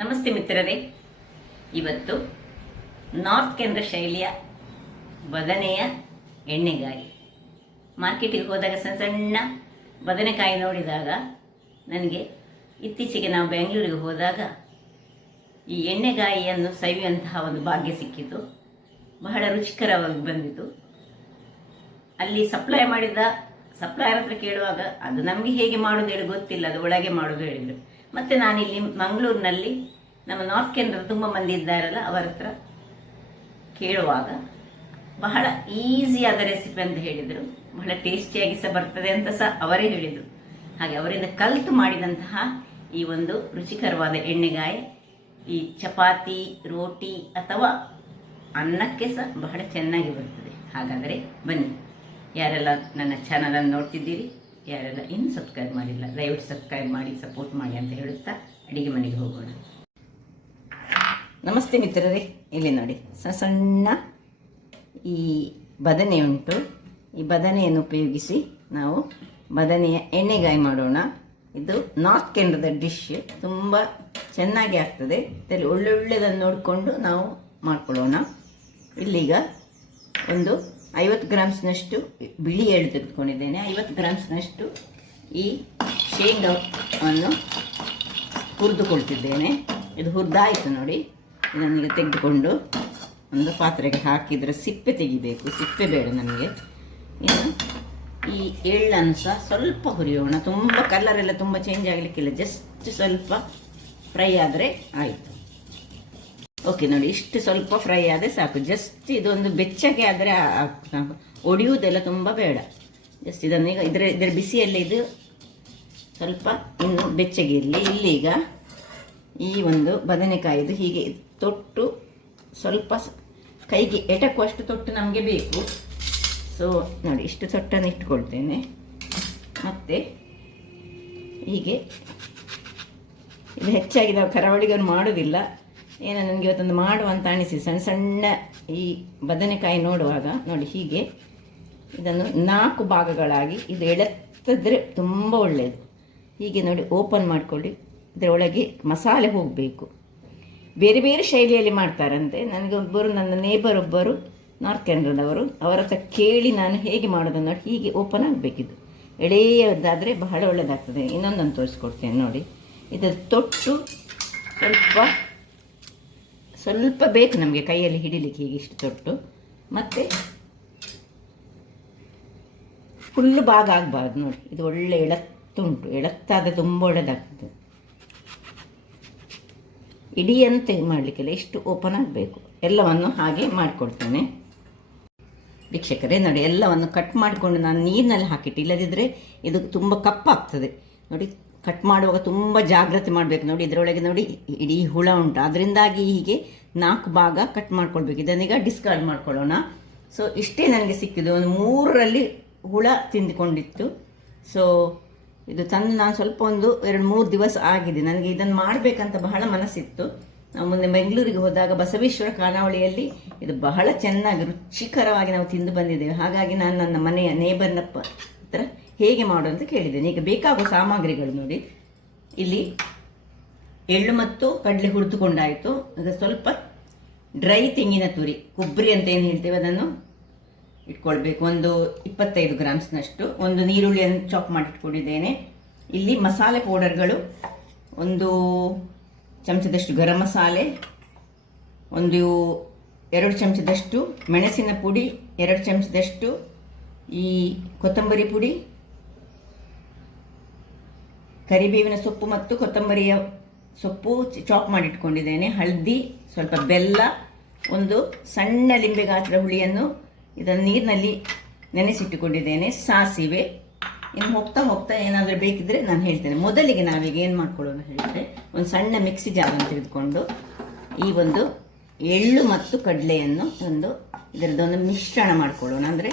ನಮಸ್ತೆ ಮಿತ್ರರೇ. ಇವತ್ತು ನಾರ್ತ್ ಕೇಂದ್ರ ಶೈಲಿಯ ಬದನೆಯ ಎಣ್ಣೆಗಾಯಿ. ಮಾರ್ಕೆಟಿಗೆ ಹೋದಾಗ ಸಣ್ಣ ಸಣ್ಣ ಬದನೆಕಾಯಿ ನೋಡಿದಾಗ ನನಗೆ ಇತ್ತೀಚೆಗೆ ನಾವು ಬೆಂಗಳೂರಿಗೆ ಹೋದಾಗ ಈ ಎಣ್ಣೆಗಾಯಿಯನ್ನು ಸವಿಯುವಂತಹ ಒಂದು ಭಾಗ್ಯ ಸಿಕ್ಕಿತು. ಬಹಳ ರುಚಿಕರವಾಗಿ ಬಂದಿತು. ಅಲ್ಲಿ ಸಪ್ಲೈ ಮಾಡಿದ ಸಪ್ಲೈಯರ್ ಹತ್ರ ಕೇಳುವಾಗ ಅದು ನಮಗೆ ಹೇಗೆ ಮಾಡೋದು ಹೇಳಿ ಗೊತ್ತಿಲ್ಲ, ಅದು ಒಳಗೆ ಮಾಡೋದು ಹೇಳಿದರು. ಮತ್ತು ನಾನಿಲ್ಲಿ ಮಂಗಳೂರಿನಲ್ಲಿ ನಮ್ಮ ನಾರ್ತ್ ಕೇಂದ್ರ ತುಂಬ ಮಂದಿ ಇದ್ದಾರಲ್ಲ, ಅವರ ಹತ್ರ ಕೇಳುವಾಗ ಬಹಳ ಈಸಿಯಾದ ರೆಸಿಪಿ ಅಂತ ಹೇಳಿದರು. ಬಹಳ ಟೇಸ್ಟಿಯಾಗಿ ಸಹ ಬರ್ತದೆ ಅಂತ ಸಹ ಅವರೇ ಹೇಳಿದರು. ಹಾಗೆ ಅವರಿಂದ ಕಲಿತು ಮಾಡಿದಂತಹ ಈ ಒಂದು ರುಚಿಕರವಾದ ಎಣ್ಣೆಗಾಯಿ ಈ ಚಪಾತಿ, ರೋಟಿ ಅಥವಾ ಅನ್ನಕ್ಕೆ ಸಹ ಬಹಳ ಚೆನ್ನಾಗಿ ಬರ್ತದೆ. ಹಾಗಾದರೆ ಬನ್ನಿ, ಯಾರೆಲ್ಲ ನನ್ನ ಚಾನಲನ್ನು ನೋಡ್ತಿದ್ದೀರಿ, ಯಾರೆಲ್ಲ ಇನ್ನೂ ಸಬ್ಸ್ಕ್ರೈಬ್ ಮಾಡಿಲ್ಲ ದಯವಿಟ್ಟು ಸಬ್ಸ್ಕ್ರೈಬ್ ಮಾಡಿ, ಸಪೋರ್ಟ್ ಮಾಡಿ ಅಂತ ಹೇಳುತ್ತಾ ಅಡಿಗೆ ಮನೆಗೆ ಹೋಗೋಣ. ನಮಸ್ತೆ ಮಿತ್ರರೇ. ಇಲ್ಲಿ ನೋಡಿ, ಸಣ್ಣ ಈ ಬದನೆ ಉಂಟು. ಈ ಬದನೆಯನ್ನು ಉಪಯೋಗಿಸಿ ನಾವು ಬದನೆಯ ಎಣ್ಣೆಗಾಯಿ ಮಾಡೋಣ. ಇದು ನಾರ್ತ್ ಕೇಂದ್ರದ ಡಿಶ್, ತುಂಬ ಚೆನ್ನಾಗಿ ಆಗ್ತದೆ. ಇದರಲ್ಲಿ ಒಳ್ಳೊಳ್ಳೆದನ್ನು ನೋಡಿಕೊಂಡು ನಾವು ಮಾಡ್ಕೊಳ್ಳೋಣ. ಇಲ್ಲೀಗ ಒಂದು 50 ಗ್ರಾಮ್ಸ್ನಷ್ಟು ಬಿಳಿ ಎಳ್ಳು ತೆಗೆದುಕೊಂಡಿದ್ದೇನೆ. 50 ಗ್ರಾಮ್ಸ್ನಷ್ಟು ಈ ಶೇಂಗಾವನ್ನು ಹುರಿದುಕೊಳ್ತಿದ್ದೇನೆ. ಇದು ಹುರಿದಾಯಿತು ನೋಡಿ. ಇದನ್ನೀಗ ತೆಗೆದುಕೊಂಡು ಒಂದು ಪಾತ್ರೆಗೆ ಹಾಕಿದರೆ ಸಿಪ್ಪೆ ತೆಗಿಬೇಕು, ಸಿಪ್ಪೆ ಬೇಡ ನಮಗೆ. ಇನ್ನು ಈ ಎಳ್ಳನ್ನು ಸಹ ಸ್ವಲ್ಪ ಹುರಿಯೋಣ. ತುಂಬ ಕಲರೆಲ್ಲ ತುಂಬ ಚೇಂಜ್ ಆಗಲಿಕ್ಕಿಲ್ಲ, ಜಸ್ಟ್ ಸ್ವಲ್ಪ ಫ್ರೈ ಆದರೆ ಆಯಿತು. ಓಕೆ ನೋಡಿ, ಇಷ್ಟು ಸ್ವಲ್ಪ ಫ್ರೈ ಆದರೆ ಸಾಕು. ಜಸ್ಟ್ ಇದೊಂದು ಬೆಚ್ಚಗೆ ಆದರೆ ಸಾಕು, ಒಡೆಯುವುದೆಲ್ಲ ತುಂಬ ಬೇಡ. ಜಸ್ಟ್ ಇದನ್ನು ಈಗ ಇದರ ಬಿಸಿಯಲ್ಲೇ ಇದು ಸ್ವಲ್ಪ ಇನ್ನು ಬೆಚ್ಚಗೆ ಇರಲಿ. ಇಲ್ಲೀಗ ಈ ಒಂದು ಬದನೆಕಾಯಿದು ಹೀಗೆ ತೊಟ್ಟು ಸ್ವಲ್ಪ ಕೈಗೆ ಎಟಕುವಷ್ಟು ತೊಟ್ಟು ನಮಗೆ ಬೇಕು. ಸೊ ನೋಡಿ, ಇಷ್ಟು ತೊಟ್ಟನ್ನು ಇಟ್ಕೊಳ್ತೇನೆ. ಮತ್ತು ಹೀಗೆ ಇದು ಹೆಚ್ಚಾಗಿ ನಾವು ಕರಾವಳಿಗರು ಮಾಡೋದಿಲ್ಲ, ಏನೋ ನನಗೆ ಇವತ್ತೊಂದು ಮಾಡುವಂತ ಅನಿಸಿ ಸಣ್ಣ ಸಣ್ಣ ಈ ಬದನೆಕಾಯಿ ನೋಡುವಾಗ ನೋಡಿ, ಹೀಗೆ ಇದನ್ನು 4 ಭಾಗಗಳಾಗಿ ಇದು ಎಳೆತ್ತಿದ್ರೆ ತುಂಬ ಒಳ್ಳೆಯದು. ಹೀಗೆ ನೋಡಿ ಓಪನ್ ಮಾಡಿಕೊಳ್ಳಿ. ಇದರೊಳಗೆ ಮಸಾಲೆ ಹೋಗಬೇಕು. ಬೇರೆ ಬೇರೆ ಶೈಲಿಯಲ್ಲಿ ಮಾಡ್ತಾರಂತೆ. ನನಗೆ ನನ್ನ ನೇಬರ್ ಒಬ್ಬರು ನಾರ್ತ್ ಕೇಂದ್ರದವರು, ಅವರ ಹತ್ರ ಕೇಳಿ ನಾನು ಹೇಗೆ ಮಾಡೋದು ನೋಡಿ. ಹೀಗೆ ಓಪನ್ ಆಗಬೇಕಿದು, ಎಳೆಯದಾದರೆ ಬಹಳ ಒಳ್ಳೆಯದಾಗ್ತದೆ. ಇನ್ನೊಂದನ್ನು ತೋರಿಸ್ಕೊಡ್ತೇನೆ ನೋಡಿ. ಇದರ ತೊಟ್ಟು ಸ್ವಲ್ಪ ಬೇಕು ನಮಗೆ ಕೈಯಲ್ಲಿ ಹಿಡಿಲಿಕ್ಕೆ, ಹೀಗೆ ಇಷ್ಟು ತೊಟ್ಟು. ಮತ್ತು ಫುಲ್ಲು ಭಾಗ ಆಗಬಾರ್ದು ನೋಡಿ. ಇದು ಒಳ್ಳೆ ಎಳತ್ತುಂಟು, ಎಳತ್ತಾದರೆ ತುಂಬ ಒಳ್ಳೆಯದಾಗ್ತದೆ. ಇಡೀ ಅಂತ ಮಾಡಲಿಕ್ಕಿಲ್ಲ, ಇಷ್ಟು ಓಪನ್ ಆಗಬೇಕು. ಎಲ್ಲವನ್ನು ಹಾಗೆ ಮಾಡಿಕೊಡ್ತೇನೆ. ವೀಕ್ಷಕರೇ ನೋಡಿ, ಎಲ್ಲವನ್ನು ಕಟ್ ಮಾಡಿಕೊಂಡು ನಾನು ನೀರಿನಲ್ಲಿ ಹಾಕಿಟ್ಟು, ಇಲ್ಲದಿದ್ದರೆ ಇದು ತುಂಬ ಕಪ್ಪಾಗ್ತದೆ ನೋಡಿ. ಕಟ್ ಮಾಡುವಾಗ ತುಂಬ ಜಾಗ್ರತೆ ಮಾಡಬೇಕು ನೋಡಿ. ಇದರೊಳಗೆ ನೋಡಿ ಇಡೀ ಹುಳ ಉಂಟು, ಅದರಿಂದಾಗಿ ಹೀಗೆ 4 ಭಾಗ ಕಟ್ ಮಾಡ್ಕೊಳ್ಬೇಕು. ಇದನ್ನೀಗ ಡಿಸ್ಕಾರ್ಡ್ ಮಾಡ್ಕೊಳ್ಳೋಣ. ಸೊ ಇಷ್ಟೇ ನನಗೆ ಸಿಕ್ಕಿದ್ದು. ಒಂದು 3ರಲ್ಲಿ ಹುಳ ತಿಂದುಕೊಂಡಿತ್ತು. ಸೊ ಇದು ತಂದು ನಾನು ಸ್ವಲ್ಪ ಒಂದು 2-3 ದಿವಸ ಆಗಿದೆ. ನನಗೆ ಇದನ್ನು ಮಾಡಬೇಕಂತ ಬಹಳ ಮನಸ್ಸಿತ್ತು. ನಾವು ಮುಂದೆ ಬೆಂಗಳೂರಿಗೆ ಹೋದಾಗ ಬಸವೇಶ್ವರ ಖಾನಾವಳಿಯಲ್ಲಿ ಇದು ಬಹಳ ಚೆನ್ನಾಗಿ ರುಚಿಕರವಾಗಿ ನಾವು ತಿಂದು ಬಂದಿದ್ದೇವೆ. ಹಾಗಾಗಿ ನಾನು ನನ್ನ ಮನೆಯ ನೇಬರ್ನ ಹತ್ರ ಹೇಗೆ ಮಾಡೋದು ಅಂತ ಕೇಳಿದ್ದೇನೆ. ಈಗ ಬೇಕಾಗುವ ಸಾಮಗ್ರಿಗಳು ನೋಡಿ. ಇಲ್ಲಿ ಎಳ್ಳು ಮತ್ತು ಕಡಲೆ ಹುರಿದುಕೊಂಡಾಯಿತು. ಈಗ ಸ್ವಲ್ಪ ಡ್ರೈ ತೆಂಗಿನ ತುರಿ, ಕೊಬ್ಬರಿ ಅಂತ ಏನು ಹೇಳ್ತೇವೆ, ಅದನ್ನು ಇಟ್ಕೊಳ್ಬೇಕು. ಒಂದು 25 ಗ್ರಾಮ್ಸ್ನಷ್ಟು. ಒಂದು ನೀರುಳ್ಳಿಯನ್ನು ಚಾಪ್ ಮಾಡಿಟ್ಕೊಂಡಿದ್ದೇನೆ. ಇಲ್ಲಿ ಮಸಾಲೆ ಪೌಡರ್ಗಳು, 1 ಚಮಚದಷ್ಟು ಗರಂ ಮಸಾಲೆ, 2 ಚಮಚದಷ್ಟು ಮೆಣಸಿನ ಪುಡಿ, 2 ಚಮಚದಷ್ಟು ಈ ಕೊತ್ತಂಬರಿ ಪುಡಿ, ಕರಿಬೇವಿನ ಸೊಪ್ಪು ಮತ್ತು ಕೊತ್ತಂಬರಿಯ ಸೊಪ್ಪು ಚಾಪ್ ಮಾಡಿಟ್ಕೊಂಡಿದ್ದೇನೆ. ಹಳದಿ, ಸ್ವಲ್ಪ ಬೆಲ್ಲ, 1 ಸಣ್ಣ ಲಿಂಬೆ ಗಾತ್ರದ ಹುಳಿಯನ್ನು ಇದನ್ನು ನೀರಿನಲ್ಲಿ ನೆನೆಸಿಟ್ಟುಕೊಂಡಿದ್ದೇನೆ. ಸಾಸಿವೆ. ಇನ್ನು ಹೋಗ್ತಾ ಏನಾದರೂ ಬೇಕಿದ್ರೆ ನಾನು ಹೇಳ್ತೇನೆ. ಮೊದಲಿಗೆ ನಾವೀಗ ಏನು ಮಾಡ್ಕೊಳ್ಳೋಣ ಹೇಳಿದರೆ, ಒಂದು ಸಣ್ಣ ಮಿಕ್ಸಿ ಜಾರನ್ನು ತೆಗೆದುಕೊಂಡು ಈ ಒಂದು ಎಳ್ಳು ಮತ್ತು ಕಡಲೆಯನ್ನು ಇದರದ್ದೊಂದು ಮಿಶ್ರಣ ಮಾಡ್ಕೊಳ್ಳೋಣ. ಅಂದರೆ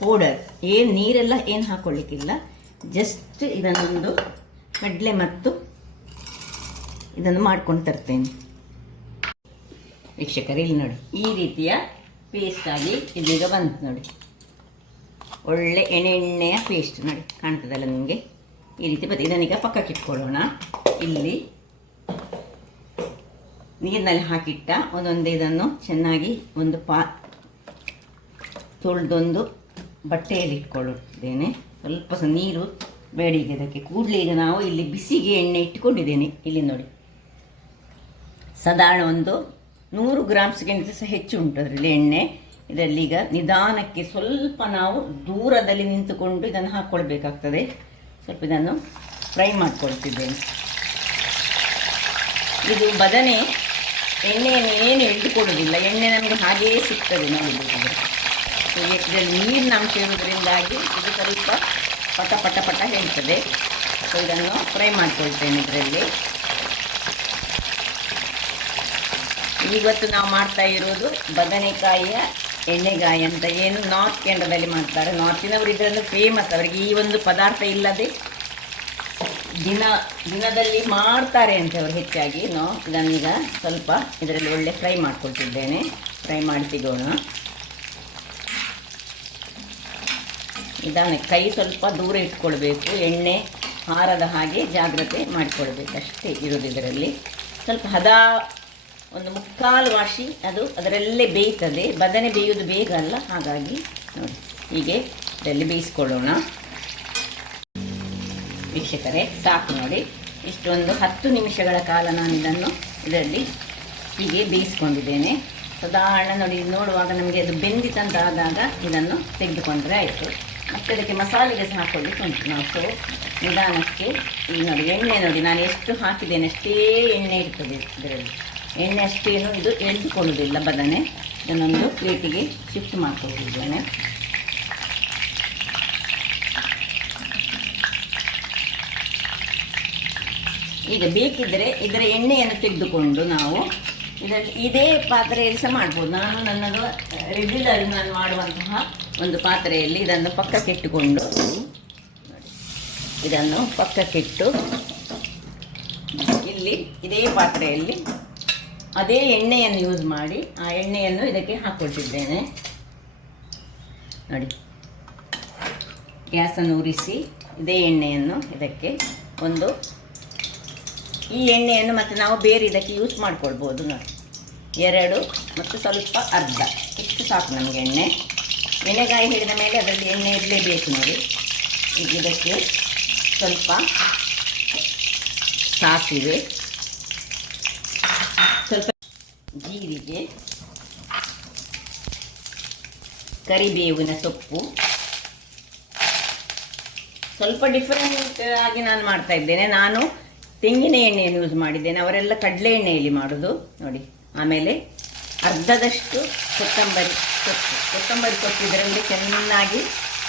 ಪೌಡರ್, ಏನು ನೀರೆಲ್ಲ ಏನು ಹಾಕ್ಕೊಳ್ಳಿಕ್ಕಿಲ್ಲ, ಜಸ್ಟ್ ಇದನ್ನೊಂದು ಕಡಲೆ ಮತ್ತು ಇದನ್ನು ಮಾಡ್ಕೊಂಡು ತರ್ತೇನೆ. ವೀಕ್ಷಕರೇ ಇಲ್ಲಿ ನೋಡಿ, ಈ ರೀತಿಯ ಪೇಸ್ಟ್ ಆಗಿ ಇದೀಗ ಬಂತು ನೋಡಿ. ಒಳ್ಳೆ ಎಣ್ಣೆಯ ಪೇಸ್ಟ್ ನೋಡಿ, ಕಾಣ್ತದಲ್ಲ ನಿಮಗೆ. ಈ ರೀತಿ ಬರ್ತದೆ. ಇದನ್ನೀಗ ಪಕ್ಕಕ್ಕೆ ಇಟ್ಕೊಳ್ಳೋಣ. ಇಲ್ಲಿ ನೀರಿನಲ್ಲಿ ಹಾಕಿಟ್ಟ ಒಂದೊಂದು ಇದನ್ನು ಚೆನ್ನಾಗಿ ಒಂದು ತೊಳೆದೊಂದು ಬಟ್ಟೆಯಲ್ಲಿ ಇಟ್ಕೊಳ್ಳುತ್ತೇನೆ. ಸ್ವಲ್ಪ ನೀರು ಬೇಡ ಈಗ ಇದಕ್ಕೆ. ಕೂಡಲೇ ಈಗ ನಾವು ಇಲ್ಲಿ ಬಿಸಿಗೆ ಎಣ್ಣೆ ಇಟ್ಟುಕೊಂಡಿದ್ದೇನೆ. ಇಲ್ಲಿ ನೋಡಿ, ಸಾಧಾರಣ ಒಂದು 100 ಗ್ರಾಮ್ಸ್ಗಿಂತ ಸಹ ಹೆಚ್ಚು ಉಂಟು ಅದರಲ್ಲಿ ಎಣ್ಣೆ. ಇದರಲ್ಲಿ ಈಗ ನಿಧಾನಕ್ಕೆ ಸ್ವಲ್ಪ ನಾವು ದೂರದಲ್ಲಿ ನಿಂತುಕೊಂಡು ಇದನ್ನು ಹಾಕ್ಕೊಳ್ಬೇಕಾಗ್ತದೆ. ಸ್ವಲ್ಪ ಇದನ್ನು ಫ್ರೈ ಮಾಡ್ಕೊಳ್ತಿದ್ದೇನೆ. ಇದು ಬದನೆ ಎಣ್ಣೆಯನ್ನು ಏನು ಎಳ್ದುಕೊಳ್ಳೋದಿಲ್ಲ, ಎಣ್ಣೆ ನಮಗೆ ಹಾಗೆಯೇ ಸಿಗ್ತದೆ ನೋಡಿದರೆ. ಇದರಲ್ಲಿ ನೀರಿನ ಅಂಶ ಇರುವುದರಿಂದಾಗಿ ಇದು ಸ್ವಲ್ಪ ಪಟ ಪಟ ಪಟ ಹೇಳ್ತದೆ. ಸೊ ಇದನ್ನು ಫ್ರೈ ಮಾಡ್ಕೊಳ್ತೇನೆ ಇದರಲ್ಲಿ. ಇವತ್ತು ನಾವು ಮಾಡ್ತಾ ಇರೋದು ಬದನೆಕಾಯಿಯ ಎಣ್ಣೆಗಾಯಿ ಅಂತ, ಏನು ನಾರ್ತ್ ಕೇಂದ್ರದಲ್ಲಿ ಮಾಡ್ತಾರೆ. ನಾರ್ತಿನವರು ಇದನ್ನು ಫೇಮಸ್. ಅವರಿಗೆ ಈ ಒಂದು ಪದಾರ್ಥ ಇಲ್ಲದೆ ದಿನದಲ್ಲಿ ಮಾಡ್ತಾರೆ ಅಂತ ಅವರು ಹೆಚ್ಚಾಗಿ. ಇದನ್ನೀಗ ಸ್ವಲ್ಪ ಇದರಲ್ಲಿ ಒಳ್ಳೆ ಫ್ರೈ ಮಾಡ್ಕೊಳ್ತಿದ್ದೇನೆ. ಫ್ರೈ ಮಾಡಿ ತೆಗೋಣ. ಇದನ್ನು ಕೈ ಸ್ವಲ್ಪ ದೂರ ಇಟ್ಕೊಳ್ಬೇಕು, ಎಣ್ಣೆ ಹಾರದ ಹಾಗೆ ಜಾಗ್ರತೆ ಮಾಡಿಕೊಳ್ಬೇಕು ಅಷ್ಟೇ ಇರೋದು ಇದರಲ್ಲಿ. ಸ್ವಲ್ಪ ಹದ ಒಂದು 3/4 ವಾಶಿ ಅದು ಅದರಲ್ಲೇ ಬೇಯ್ತದೆ. ಬದನೆ ಬೇಯೋದು ಬೇಗ ಅಲ್ಲ, ಹಾಗಾಗಿ ನೋಡಿ ಹೀಗೆ ಇದರಲ್ಲಿ ಬೇಯಿಸ್ಕೊಳ್ಳೋಣ. ವೀಕ್ಷಕರೇ ಸಾಕು ನೋಡಿ, ಇಷ್ಟೊಂದು 10 ನಿಮಿಷಗಳ ಕಾಲ ನಾನು ಇದರಲ್ಲಿ ಹೀಗೆ ಬೇಯಿಸ್ಕೊಂಡಿದ್ದೇನೆ. ಸಾಧಾರಣ ನೋಡಿ, ನೋಡುವಾಗ ನಮಗೆ ಅದು ಬೆಂದಿತಂತ ಆದಾಗ ಇದನ್ನು ತೆಗೆದುಕೊಂಡ್ರೆ ಆಯಿತು. ಮತ್ತು ಅದಕ್ಕೆ ಮಸಾಲೆಗೆ ಸಹ ಹಾಕೊಳ್ಳಿಕ್ಕೆ ಉಂಟು ನಾವು. ಸೊ ನಿಧಾನಕ್ಕೆ ಈ ನೋಡಿ ಎಣ್ಣೆ ನೋಡಿ ನಾನು ಎಷ್ಟು ಹಾಕಿದ್ದೇನೆ ಅಷ್ಟೇ ಎಣ್ಣೆ ಇರ್ತದೆ ಇದರಲ್ಲಿ. ಎಣ್ಣೆ ಅಷ್ಟೇನು ಇದು ಎಳೆದುಕೊಳ್ಳುವುದಿಲ್ಲ ಬದನೆ. ಇದನ್ನೊಂದು ಪ್ಲೇಟಿಗೆ ಶಿಫ್ಟ್ ಮಾಡ್ಕೊಂಡಿದ್ದೇನೆ. ಈಗ ಬೇಕಿದ್ದರೆ ಇದರ ಎಣ್ಣೆಯನ್ನು ತೆಗೆದುಕೊಂಡು ನಾವು ಇದರಲ್ಲಿ ಇದೇ ಪಾತ್ರೆಯಲ್ಲಿ ಸಹ ಮಾಡ್ಬೋದು. ನನ್ನದು ರೆಗ್ಯುಲರ್ ನಾನು ಮಾಡುವಂತಹ ಒಂದು ಪಾತ್ರೆಯಲ್ಲಿ ಇದನ್ನು ಪಕ್ಕಕ್ಕಿಟ್ಟುಕೊಂಡು ಇದನ್ನು ಪಕ್ಕಕ್ಕಿಟ್ಟು ಇಲ್ಲಿ ಇದೇ ಪಾತ್ರೆಯಲ್ಲಿ ಅದೇ ಎಣ್ಣೆಯನ್ನು ಯೂಸ್ ಮಾಡಿ ಆ ಎಣ್ಣೆಯನ್ನು ಇದಕ್ಕೆ ಹಾಕ್ಕೊಳ್ತಿದ್ದೇನೆ. ನೋಡಿ, ಗ್ಯಾಸನ್ನು ಉರಿಸಿ ಇದೇ ಎಣ್ಣೆಯನ್ನು ಇದಕ್ಕೆ ಈ ಎಣ್ಣೆಯನ್ನು ಮತ್ತು ನಾವು ಬೇರೆ ಇದಕ್ಕೆ ಯೂಸ್ ಮಾಡ್ಕೊಳ್ಬೋದು. ನೋಡಿ 2 ಮತ್ತು ಸ್ವಲ್ಪ ಅರ್ಧ ಇಷ್ಟು ಸಾಕು ನಮಗೆ ಎಣ್ಣೆ. ಎಣ್ಣೆಗಾಯಿ ಹಿಡಿದ ಮೇಲೆ ಅದರಲ್ಲಿ ಎಣ್ಣೆ ಇರಲೇಬೇಕು ನೋಡಿ. ಈಗ ಇದಕ್ಕೆ ಸ್ವಲ್ಪ ಸಾಸಿವೆ, ಸ್ವಲ್ಪ ಜೀರಿಗೆ, ಕರಿಬೇವಿನ ಸೊಪ್ಪು. ಸ್ವಲ್ಪ ಡಿಫರೆಂಟ್ ಆಗಿ ನಾನು ಮಾಡ್ತಾ ಇದ್ದೇನೆ. ನಾನು ತೆಂಗಿನ ಎಣ್ಣೆಯನ್ನು ಯೂಸ್ ಮಾಡಿದ್ದೇನೆ, ಅವರೆಲ್ಲ ಕಡಲೆ ಎಣ್ಣೆಯಲ್ಲಿ ಮಾಡೋದು ನೋಡಿ. ಆಮೇಲೆ ಅರ್ಧದಷ್ಟು ಕೊತ್ತಂಬರಿ ಸೊಪ್ಪು ಇದರಲ್ಲಿ ಚೆನ್ನಾಗಿ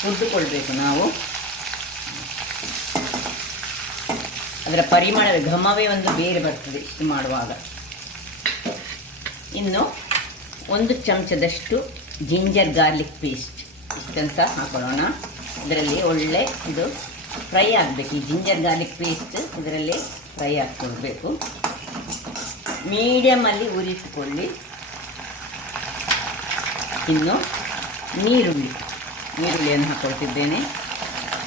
ಹುರಿದುಕೊಳ್ಬೇಕು ನಾವು. ಅದರ ಪರಿಮಳದ ಘಮವೇ ಒಂದು ಬೇರೆ ಬರ್ತದೆ ಇಷ್ಟು ಮಾಡುವಾಗ. ಇನ್ನು 1 ಚಮಚದಷ್ಟು ಜಿಂಜರ್ ಗಾರ್ಲಿಕ್ ಪೇಸ್ಟ್ ಇಷ್ಟನ್ನು ಸಹ ಹಾಕೊಳ್ಳೋಣ. ಇದರಲ್ಲಿ ಒಳ್ಳೆ ಇದು ಫ್ರೈ ಆಗಬೇಕು. ಈ ಜಿಂಜರ್ ಗಾರ್ಲಿಕ್ ಪೇಸ್ಟ್ ಇದರಲ್ಲಿ ಫ್ರೈ ಹಾಕ್ಕೊಳ್ಬೇಕು. ಮೀಡಿಯಮಲ್ಲಿ ಉರಿಸಿಕೊಳ್ಳಿ. ಇನ್ನು ನೀರುಳ್ಳಿಯನ್ನು ಹಾಕ್ಕೊಳ್ತಿದ್ದೇನೆ.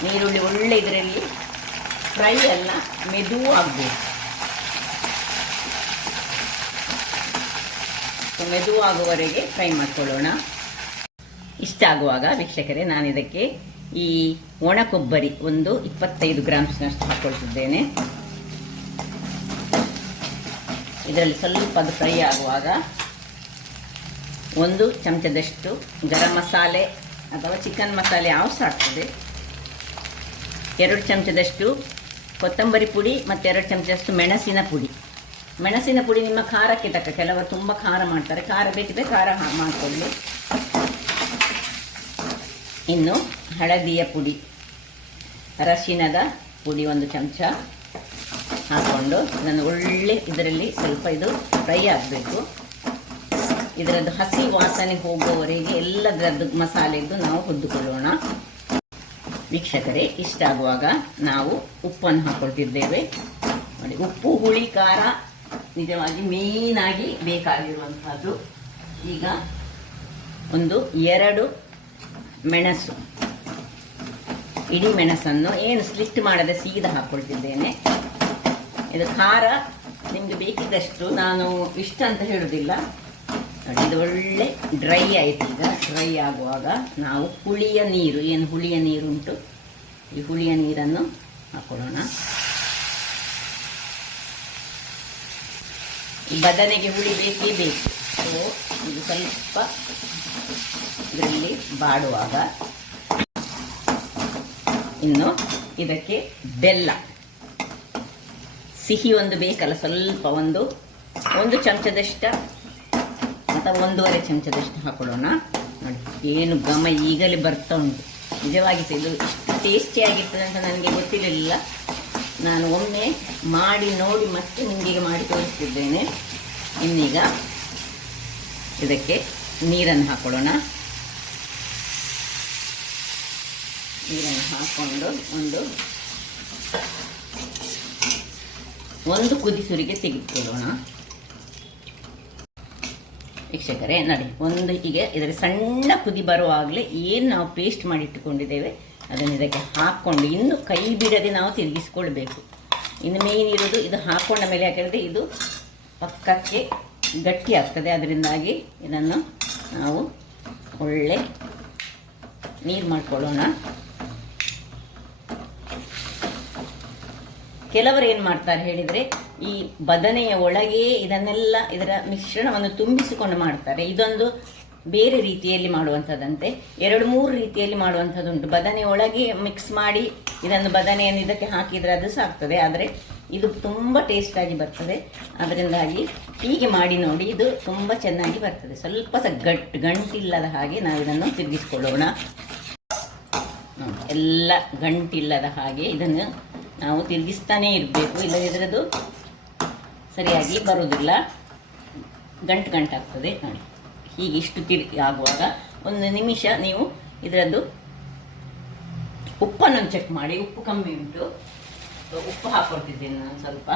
ನೀರುಳ್ಳಿ ಒಳ್ಳೆ ಇದರಲ್ಲಿ ಫ್ರೈ ಅಲ್ಲ, ಮೆದುವು ಆಗಬೇಕು. ಮೆದುವಾಗುವವರೆಗೆ ಫ್ರೈ ಮಾಡ್ಕೊಳ್ಳೋಣ. ಇಷ್ಟಾಗುವಾಗ ವೀಕ್ಷಕರೇ ನಾನು ಇದಕ್ಕೆ ಈ ಒಣ ಕೊಬ್ಬರಿ ಒಂದು 25 ಗ್ರಾಮ್ಸ್ನಷ್ಟು ಹಾಕ್ಕೊಳ್ತಿದ್ದೇನೆ. ಇದರಲ್ಲಿ ಸ್ವಲ್ಪ ಅದು ಫ್ರೈ ಆಗುವಾಗ 1 ಚಮಚದಷ್ಟು ಗರಂ ಮಸಾಲೆ ಅಥವಾ ಚಿಕನ್ ಮಸಾಲೆ ಆಗ್ತದೆ, 2 ಚಮಚದಷ್ಟು ಕೊತ್ತಂಬರಿ ಪುಡಿ ಮತ್ತು 2 ಚಮಚದಷ್ಟು ಮೆಣಸಿನ ಪುಡಿ. ಮೆಣಸಿನ ಪುಡಿ ನಿಮ್ಮ ಖಾರಕ್ಕೆ ತಕ್ಕ, ಕೆಲವರು ತುಂಬ ಖಾರ ಮಾಡ್ತಾರೆ, ಖಾರ ಬೇಕಿದ್ರೆ ಖಾರ ಮಾಡಿಕೊಳ್ಳಿ. ಇನ್ನು ಹಳದಿಯ ಪುಡಿ, ಅರಶಿನದ ಪುಡಿ 1 ಚಮಚ ಹಾಕ್ಕೊಂಡು ಇದನ್ನು ಒಳ್ಳೆ ಇದರಲ್ಲಿ ಸ್ವಲ್ಪ ಇದು ಫ್ರೈ ಆಗಬೇಕು. ಇದರದ್ದು ಹಸಿ ವಾಸನೆ ಹೋಗುವವರೆಗೆ ಎಲ್ಲದರದ್ದು ಮಸಾಲೆದ್ದು ನಾವು ಹುರಿದುಕೊಳ್ಳೋಣ. ವೀಕ್ಷಕರೇ ಇಷ್ಟಾಗುವಾಗ ನಾವು ಉಪ್ಪನ್ನು ಹಾಕ್ಕೊಳ್ತಿದ್ದೇವೆ ನೋಡಿ. ಉಪ್ಪು, ಹುಳಿ, ಖಾರ ನಿಜವಾಗಿ ಮೇಯ್ನಾಗಿ ಬೇಕಾಗಿರುವಂಥದ್ದು. ಈಗ 2 ಮೆಣಸು, ಇಡೀ ಮೆಣಸನ್ನು ಏನು ಸ್ಲಿಟ್ ಮಾಡದೆ ಸೀದಾ ಹಾಕ್ಕೊಳ್ತಿದ್ದೇನೆ. ಇದು ಖಾರ ನಿಮಗೆ ಬೇಕಿದ್ದಷ್ಟು, ನಾನು ಇಷ್ಟ ಅಂತ ಹೇಳೋದಿಲ್ಲ. ನೋಡಿ ಇದು ಒಳ್ಳೆ ಡ್ರೈ ಆಯಿತು. ಈಗ ಡ್ರೈ ಆಗುವಾಗ ನಾವು ಹುಳಿಯ ನೀರು, ಏನು ಹುಳಿಯ ನೀರು ಉಂಟು, ಈ ಹುಳಿಯ ನೀರನ್ನು ಹಾಕೊಳ್ಳೋಣ. ಈ ಬದನೆಗೆ ಹುಳಿ ಬೇಕೇ ಬೇಕು. ಸೊ ಇದು ಸ್ವಲ್ಪ ಇದರಲ್ಲಿ ಬಾಡುವಾಗ ಇನ್ನು ಇದಕ್ಕೆ ಬೆಲ್ಲ, ಸಿಹಿ ಒಂದು ಬೇಕಲ್ಲ, ಸ್ವಲ್ಪ ಒಂದು ಚಮಚದಷ್ಟು ಅಥವಾ 1.5 ಚಮಚದಷ್ಟು ಹಾಕೊಳ್ಳೋಣ. ನೋಡಿ ಏನು ಘಮ ಈಗಲೇ ಬರ್ತಾ ಉಂಟು. ನಿಜವಾಗಿ ಇದು ಇಷ್ಟು ಟೇಸ್ಟಿಯಾಗಿರ್ತದೆ ಅಂತ ನನಗೆ ಗೊತ್ತಿರಲಿಲ್ಲ. ನಾನು ಒಮ್ಮೆ ಮಾಡಿ ನೋಡಿ ಮತ್ತೆ ನಿಮಗೆ ಮಾಡಿ ತೋರಿಸ್ತಿದ್ದೇನೆ. ಇನ್ನೀಗ ಇದಕ್ಕೆ ನೀರನ್ನು ಹಾಕೊಳ್ಳೋಣ. ನೀರನ್ನು ಹಾಕ್ಕೊಂಡು ಒಂದು ಕುದಿಸುರಿಗೆ ತೆಗೆದುಕೊಳ್ಳೋಣ. ವೀಕ್ಷಕರೇ ನೋಡಿ, ಹೀಗೆ ಇದರ ಸಣ್ಣ ಕುದಿ ಬರುವಾಗಲೇ ಏನು ನಾವು ಪೇಸ್ಟ್ ಮಾಡಿ ಇಟ್ಟುಕೊಂಡಿದ್ದೇವೆ ಅದನ್ನು ಇದಕ್ಕೆ ಹಾಕ್ಕೊಂಡು ಇನ್ನು ಕೈ ಬಿಡದೆ ನಾವು ತಿರುಗಿಸ್ಕೊಳ್ಬೇಕು. ಇನ್ನು ಮೇಯ್ನ್ ಇರೋದು ಇದು ಹಾಕ್ಕೊಂಡ ಮೇಲೆ, ಯಾಕಂದರೆ ಇದು ಪಕ್ಕಕ್ಕೆ ಗಟ್ಟಿ ಆಗ್ತದೆ. ಅದರಿಂದಾಗಿ ಇದನ್ನು ನಾವು ಒಳ್ಳೆ ನೀರು ಮಾಡ್ಕೊಳ್ಳೋಣ. ಕೆಲವರು ಏನು ಮಾಡ್ತಾರೆ ಹೇಳಿದರೆ, ಈ ಬದನೆಯ ಒಳಗೆ ಇದರ ಮಿಶ್ರಣವನ್ನು ತುಂಬಿಸಿಕೊಂಡು ಮಾಡ್ತಾರೆ. ಇದೊಂದು ಬೇರೆ ರೀತಿಯಲ್ಲಿ ಮಾಡುವಂಥದ್ದಂತೆ. 2-3 ರೀತಿಯಲ್ಲಿ ಮಾಡುವಂಥದ್ದುಂಟು. ಬದನೆ ಒಳಗೆ ಮಿಕ್ಸ್ ಮಾಡಿ ಬದನೆಯನ್ನು ಇದಕ್ಕೆ ಹಾಕಿದರೆ ಅದು ಸಾಕ್ತದೆ. ಆದರೆ ಇದು ತುಂಬ ಟೇಸ್ಟಾಗಿ ಬರ್ತದೆ. ಅದರಿಂದಾಗಿ ಹೀಗೆ ಮಾಡಿ ನೋಡಿ, ಇದು ತುಂಬ ಚೆನ್ನಾಗಿ ಬರ್ತದೆ. ಸ್ವಲ್ಪ ಗಂಟಿಲ್ಲದ ಹಾಗೆ ನಾವು ಇದನ್ನು ತಿರುಗಿಸ್ಕೊಳ್ಳೋಣ. ಎಲ್ಲ ಗಂಟಿಲ್ಲದ ಹಾಗೆ ಇದನ್ನು ನಾವು ತಿರುಗಿಸ್ತಾನೇ ಇರಬೇಕು. ಇಲ್ಲದಿದ್ರದು ಸರಿಯಾಗಿ ಬರುವುದಿಲ್ಲ, ಗಂಟಾಗ್ತದೆ. ನೋಡಿ ಹೀಗೆ ಇಷ್ಟು ಆಗುವಾಗ 1 ನಿಮಿಷ ನೀವು ಇದರದ್ದು ಉಪ್ಪನ್ನು ಚೆಕ್ ಮಾಡಿ. ಉಪ್ಪು ಕಮ್ಮಿ ಉಂಟು, ಉಪ್ಪು ಹಾಕ್ಕೊಳ್ತಿದ್ದೇನೆ ನಾನು ಸ್ವಲ್ಪ.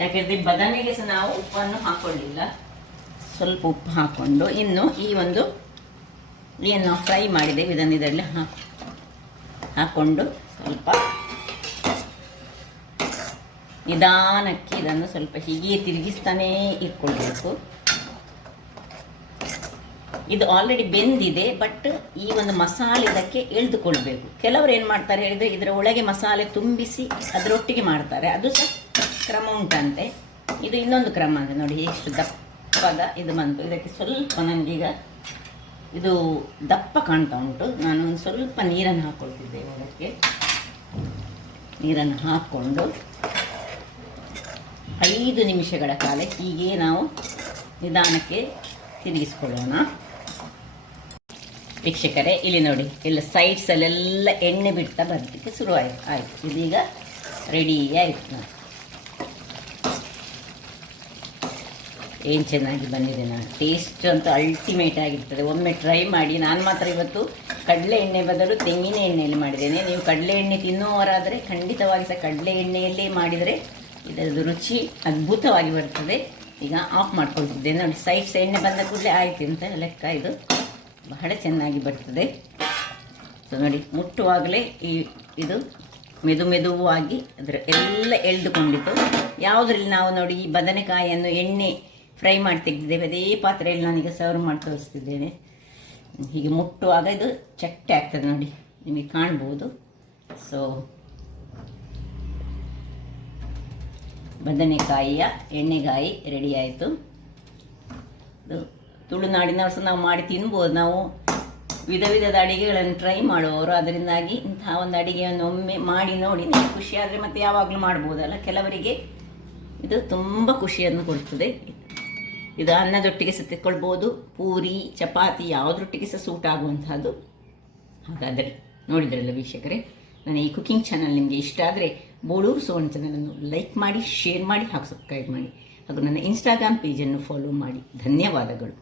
ಯಾಕೆಂದರೆ ಬದನೆಗೆ ಸಹ ನಾವು ಉಪ್ಪನ್ನು ಹಾಕ್ಕೊಳ್ಳಿಲ್ಲ. ಸ್ವಲ್ಪ ಉಪ್ಪು ಹಾಕ್ಕೊಂಡು ಇನ್ನು ಏನು ನಾವು ಫ್ರೈ ಮಾಡಿದ್ದೇವೆ ಇದರಲ್ಲಿ ಹಾಕ್ಕೊಂಡು ಸ್ವಲ್ಪ ನಿಧಾನಕ್ಕೆ ಇದನ್ನು ಸ್ವಲ್ಪ ಹೀಗೆ ತಿರುಗಿಸ್ತಾನೇ ಇಟ್ಕೊಳ್ಬೇಕು. ಇದು ಆಲ್ರೆಡಿ ಬೆಂದಿದೆ, ಬಟ್ ಈ ಮಸಾಲೆ ಇದಕ್ಕೆ ಎಳೆದುಕೊಳ್ಬೇಕು. ಕೆಲವರು ಏನು ಮಾಡ್ತಾರೆ ಹೇಳಿದರೆ, ಇದರ ಒಳಗೆ ಮಸಾಲೆ ತುಂಬಿಸಿ ಅದರೊಟ್ಟಿಗೆ ಮಾಡ್ತಾರೆ. ಅದು ಸಹ ಕ್ರಮ ಉಂಟಂತೆ. ಇದು ಇನ್ನೊಂದು ಕ್ರಮ ಅಂದರೆ ನೋಡಿ ಎಷ್ಟು ದಪ್ಪದ ಇದು ಬಂತು. ಇದಕ್ಕೆ ಸ್ವಲ್ಪ ನನಗೀಗ ಇದು ದಪ್ಪ ಕಾಣ್ತಾ ಉಂಟು. ನಾನು ಸ್ವಲ್ಪ ನೀರನ್ನು ಹಾಕ್ಕೊಳ್ತಿದ್ದೇವೆ. ಅದಕ್ಕೆ ನೀರನ್ನು ಹಾಕ್ಕೊಂಡು 5 ನಿಮಿಷಗಳ ಕಾಲ ಹೀಗೆ ನಾವು ನಿಧಾನಕ್ಕೆ ತಿರುಗಿಸ್ಕೊಳ್ಳೋಣ. ವೀಕ್ಷಕರೇ ಇಲ್ಲಿ ನೋಡಿ, ಎಲ್ಲ ಸೈಡ್ಸಲ್ಲೆಲ್ಲ ಎಣ್ಣೆ ಬಿಡ್ತಾ ಬರಲಿಕ್ಕೆ ಶುರುವಾಯಿತು. ಇದೀಗ ರೆಡಿ ಆಯಿತು. ನೋಡಿ ಏನು ಚೆನ್ನಾಗಿ ಬಂದಿದೆ. ನಾನು ಟೇಸ್ಟ್ ಅಂತೂ ಅಲ್ಟಿಮೇಟ್ ಆಗಿರ್ತದೆ. ಒಮ್ಮೆ ಟ್ರೈ ಮಾಡಿ. ನಾನು ಮಾತ್ರ ಇವತ್ತು ಕಡಲೆ ಎಣ್ಣೆ ಬದಲು ತೆಂಗಿನ ಎಣ್ಣೆಯಲ್ಲಿ ಮಾಡಿದ್ದೇನೆ. ನೀವು ಕಡಲೆ ಎಣ್ಣೆ ತಿನ್ನುವವರಾದರೆ ಖಂಡಿತವಾಗಿ ಸಹ ಕಡಲೆ ಎಣ್ಣೆಯಲ್ಲೇ ಮಾಡಿದರೆ ಇದರದ್ದು ರುಚಿ ಅದ್ಭುತವಾಗಿ ಬರ್ತದೆ. ಈಗ ಆಫ್ ಮಾಡ್ಕೊಳ್ತಿದ್ದೇನೆ. ನೋಡಿ ಸೈಡ್ಸ್ ಎಣ್ಣೆ ಬಂದ ಕೂಡಲೇ ಆಯಿತು ಅಂತ ಲೆಕ್ಕ. ಇದು ಬಹಳ ಚೆನ್ನಾಗಿ ಬರ್ತದೆ. ಸೊ ನೋಡಿ, ಮುಟ್ಟುವಾಗಲೇ ಇದು ಮೆದುವಾಗಿ ಅದರ ಎಲ್ಲ ಎಳೆದುಕೊಂಡಿತ್ತು. ಯಾವುದರಲ್ಲಿ ನಾವು ನೋಡಿ ಈ ಬದನೆಕಾಯಿಯನ್ನು ಎಣ್ಣೆ ಫ್ರೈ ಮಾಡಿ ತೆಗೆದಿದ್ದೇವೆ, ಅದೇ ಪಾತ್ರೆಯಲ್ಲಿ ನಾನೀಗ ಸರ್ವ್ ಮಾಡಿ ತೋರಿಸ್ತಿದ್ದೇನೆ. ಹೀಗೆ ಮುಟ್ಟುವಾಗ ಇದು ಚಟ್ಟೆ ಆಗ್ತದೆ ನೋಡಿ, ನಿಮಗೆ ಕಾಣ್ಬೋದು. ಸೊ ಬದನೆಕಾಯಿಯ ಎಣ್ಣೆಗಾಯಿ ರೆಡಿ ಆಯಿತು. ಇದು ತುಳುನಾಡಿನವರು ಸಹ ನಾವು ಮಾಡಿ ತಿನ್ಬೋದು. ನಾವು ವಿಧ ವಿಧದ ಅಡಿಗೆಗಳನ್ನು ಟ್ರೈ ಮಾಡುವವರು. ಅದರಿಂದಾಗಿ ಇಂತಹ ಒಂದು ಅಡಿಗೆಯನ್ನು ಒಮ್ಮೆ ಮಾಡಿ ನೋಡಿ, ನಿಮಗೆ ಖುಷಿ ಆದರೆ ಮತ್ತೆ ಯಾವಾಗಲೂ ಮಾಡ್ಬೋದಲ್ಲ. ಕೆಲವರಿಗೆ ಇದು ತುಂಬ ಖುಷಿಯನ್ನು ಕೊಡ್ತದೆ. ಇದು ಅನ್ನದೊಟ್ಟಿಗೆ ಸಹ ತೆಕ್ಕೊಳ್ಬೋದು, ಪೂರಿ ಚಪಾತಿ ಯಾವುದರೊಟ್ಟಿಗೆ ಸಹ ಸೂಟ್ ಆಗುವಂತಹದ್ದು. ಹಾಗಾದರೆ ನೋಡಿದ್ರಲ್ಲ ವೀಕ್ಷಕರೇ, ನನ್ನ ಈ ಕುಕಿಂಗ್ ಚಾನಲ್ ನಿಮಗೆ ಇಷ್ಟ ಆದರೆ ಬೋಳೂರು ಸುವರ್ಣ ಚಾನಲನ್ನು ಲೈಕ್ ಮಾಡಿ, ಶೇರ್ ಮಾಡಿ ಹಾಗೂ ಸಬ್ಸ್ಕ್ರೈಬ್ ಮಾಡಿ. ಹಾಗೂ ನನ್ನ ಇನ್ಸ್ಟಾಗ್ರಾಮ್ ಪೇಜನ್ನು ಫಾಲೋ ಮಾಡಿ. ಧನ್ಯವಾದಗಳು.